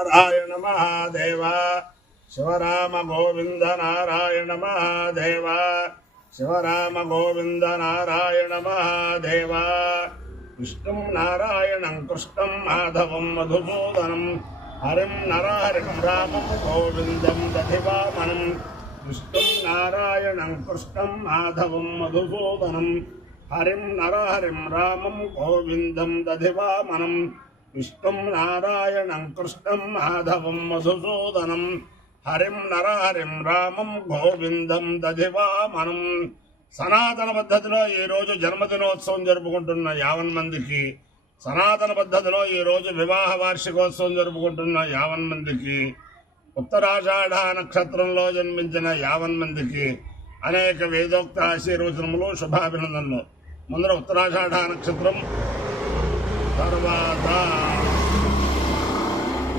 నారాయణ మహాదేవ శివరామ గోవింద నారాయణ మహాదేవ శివరామ గోవింద నారాయణ మహాదేవ విష్ణుం నారాయణం కృష్ణం మాధవం మధుసూదనం హరిం నరహరిం రామం గోవిందం దధివామనం విష్ణుం నారాయణం కృష్ణం మాధవం మధుసూదనం హరిం నరహరిం రామం గోవిందం దధివామనం విష్ణుం నారాయణం కృష్ణం మాధవం మధుసూదనం హరిం నరహరిం రామం గోవిందం దధివామనం. సనాతన పద్ధతిలో ఈరోజు జన్మదినోత్సవం జరుపుకుంటున్న 50 మందికి, సనాతన పద్ధతిలో ఈరోజు వివాహ వార్షికోత్సవం జరుపుకుంటున్న 50 మందికి, ఉత్తరాషాఢ నక్షత్రంలో జన్మించిన 50 మందికి అనేక వేదోక్త ఆశీర్వచనములు, శుభాభినందనలు. ముందర ఉత్తరాషాఢ నక్షత్రం, తర్వాత